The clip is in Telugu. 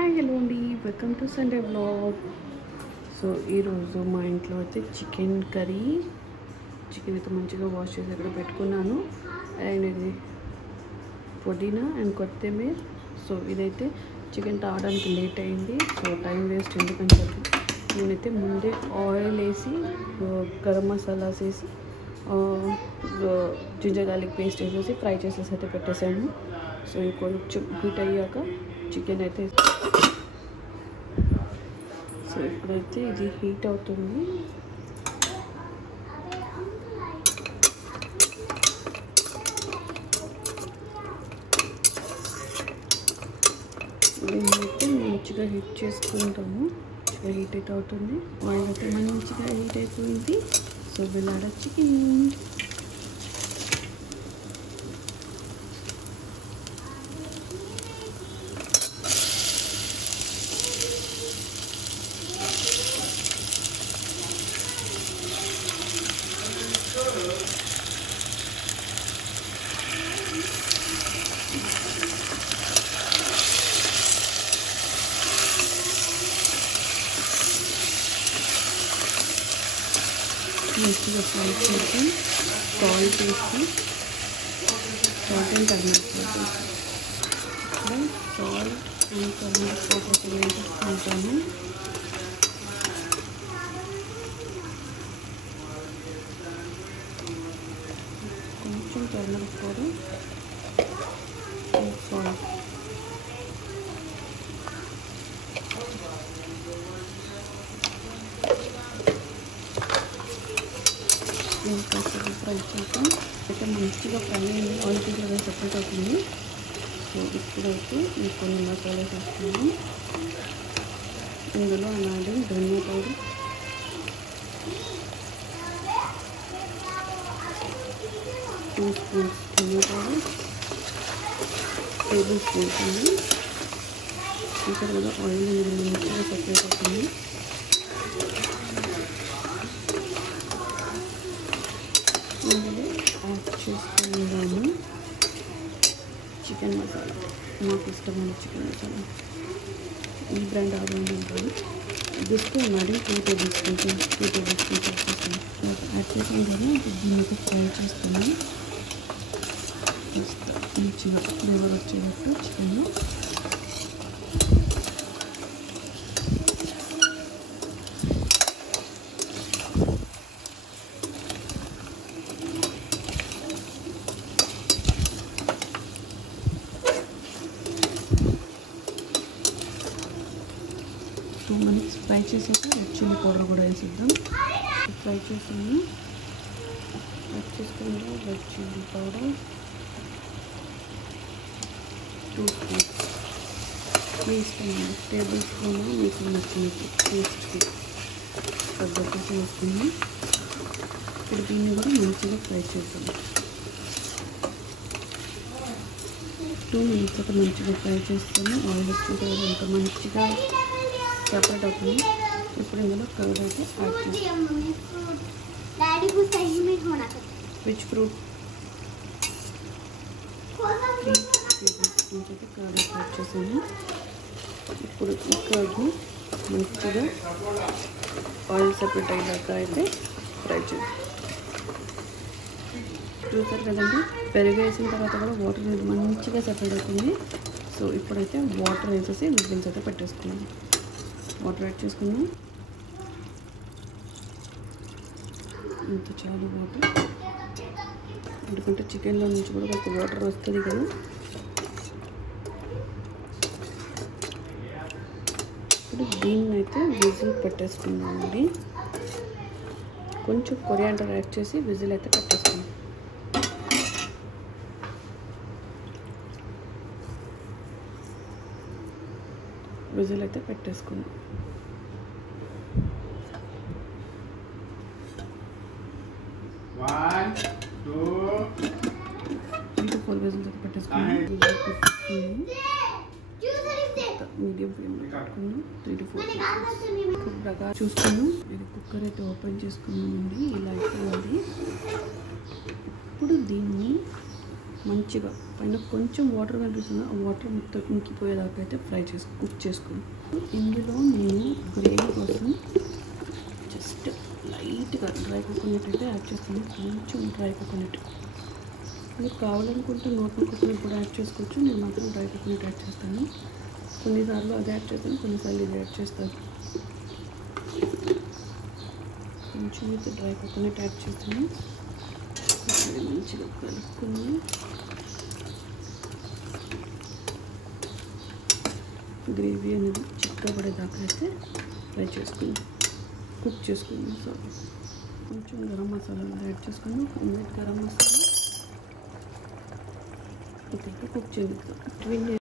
హాయ్ హలో అండి, welcome to Sunday vlog. So ఈరోజు మా ఇంట్లో అయితే చికెన్ కర్రీ. చికెన్ అయితే మంచిగా వాష్ చేసి అక్కడ పెట్టుకున్నాను. అండ్ ఇది పుదీనా అండ్ కొత్తిమీర. సో ఇదైతే చికెన్ తాగడానికి లేట్ అయింది, సో టైం వేస్ట్ ఎందుకని చెప్పి నేనైతే ముందే ఆయిల్ వేసి గరం మసాలాస్ వేసి జింజర్ గార్లిక్ పేస్ట్ వేసేసి ఫ్రై చేసేసి అయితే పెట్టేసాను. సో ఇంకొంచెం హీట్ అయ్యాక చికెన్ అయితే సో ఇప్పుడైతే ఇది హీట్ అవుతుంది. దీన్నైతే మంచిగా హీట్ చేసుకుంటాము. మంచిగా హీట్ అయితే అవుతుంది. ఆయిల్ అయితే మంచిగా హీట్ అయిపోయింది. సో బిలాడ చికెన్ మంచిగా ఫ్రై చేసి సాల్ట్ వేసి salt and turmeric powder salt and turmeric powder వేసుకుంటాము. కొంచెం టర్మరిక్ పౌడర్ సాల్ట్ కాసేపు ఫ్రై చేద్దాం. అయితే మంచిగా ఫ్రై అయ్యి ఆయిల్ కూడా సెపరేట్ అవుతుంది. సో ఇప్పుడైతే మీకు కొన్ని మసాలాస్ వేస్తున్నాను. ఇందులో అలాగే ధనియా పౌడర్, 2 స్పూన్స్ ధనియా పౌడర్, టేబుల్ స్పూన్స్ ఉంది. ఇంకా కూడా ఆయిల్ మంచిగా సెపరేట్ అవుతుంది. ఇందులో యాడ్ చేసుకున్నాము చికెన్ మసాలా. నాకు ఇష్టమైన చికెన్ మసాలా ఈ బ్రాండ్ ఆర్డర్ ఉంటుంది. జస్ట్ మరి 2 టేబుల్ స్పూన్స్ వేసేస్తాను. యాడ్ చేసిన తర్వాత దీనికి ఫ్రై చేస్తాను. మంచిగా ఫ్లేవర్ వచ్చేటట్టు చికెన్లో 2 minutes ఫ్రై చేసాక రెడ్ చిల్లీ పౌడర్ కూడా వేసిద్దాం. ఫ్రై చేసాము. యాడ్ చేసుకున్న రెడ్ చిల్లీ పౌడర్ 2 స్పూన్స్. మీ ఇష్టం, టేబుల్ స్పూన్ మీకు నచ్చినట్టు టేస్ట్కి తగ్గట్టు వేసుకుని ఇప్పుడు దీన్ని కూడా మంచిగా ఫ్రై చేద్దాం. 2 minutes అయితే మంచిగా ఫ్రై చేస్తాము. ఆయిల్ వచ్చి ఇంకా మంచిగా సెపరేట్ అవుతుంది. ఇప్పుడు ఇందులో కర్డ్ అయితే యాడ్ చేస్తాం. విచ్ ఫ్రూట్ 3 టేబుల్ స్పూన్స్ అయితే కర్డ్ యాడ్ చేసాము. ఇప్పుడు ఈ కర్డ్ని మంచిగా ఆయిల్ సెపరేట్ అయ్యాక అయితే ఫ్రై చేద్దాం. చూసారు కదండి, పెరుగు వేసిన తర్వాత కూడా వాటర్ అనేది మంచిగా సెపరేట్ అవుతుంది. సో ఇప్పుడైతే వాటర్ వేసేసి విజిల్స్ అయితే పెట్టేసుకున్నాం. వాటర్ యాడ్ చేసుకుందాం. ఇంత చాలు వాటర్, ఎందుకంటే చికెన్లో నుంచి కూడా కొంచెం వాటర్ వస్తుంది కదా. ఇప్పుడు దీన్ని అయితే విజిల్ పెట్టేసుకుందామండి. కొంచెం కొరియాండర్ యాడ్ చేసి విజిల్ అయితే పెట్టేసుకుందాం. విజిల్ అయితే పెట్టేసుకుందాం. 1 2 3 to 4 విజిల్స్ అయితే పెట్టేసుకున్నాం. మీడియం ఫ్లేమ్ పెట్టుకున్నాం. 3 to 4 ప్రకారం చూసుకున్నాం. ఇది కుక్కర్ అయితే ఓపెన్ చేసుకున్నామండి. ఇలా అయిపోయింది. ఇప్పుడు దీన్ని మంచిగా పైన కొంచెం వాటర్ కనిపిస్తుంది, ఆ వాటర్ మొత్తం ఇంకిపోయేదాకా అయితే కుక్ చేసుకుని ఇందులో నేను గ్రేవీ కోసం జస్ట్ లైట్గా డ్రై కోకోనట్ అయితే యాడ్ చేస్తాను. కొంచెం డ్రై కోకోనట్, మీకు కావాలనుకుంటే నార్మల్ కోకోనట్ కూడా యాడ్ చేసుకోవచ్చు. నేను మాత్రం డ్రై కోకోనట్ యాడ్ చేస్తాను. కొన్నిసార్లు అది యాడ్ చేస్తాను, కొన్నిసార్లు ఇది యాడ్ చేస్తాను. కొంచెం అయితే డ్రై కోకోనట్ యాడ్ చేస్తాను. మంచిగా కలుపుకుని గ్రేవీ అనేది చిక్కబడేదాకా అయితే కుక్ చేసుకుని కొంచెం గరం మసాలా యాడ్ చేసుకుని హోమ్మేడ్ గరం మసాలా ఇక్కడ కుక్ చేద్దాం.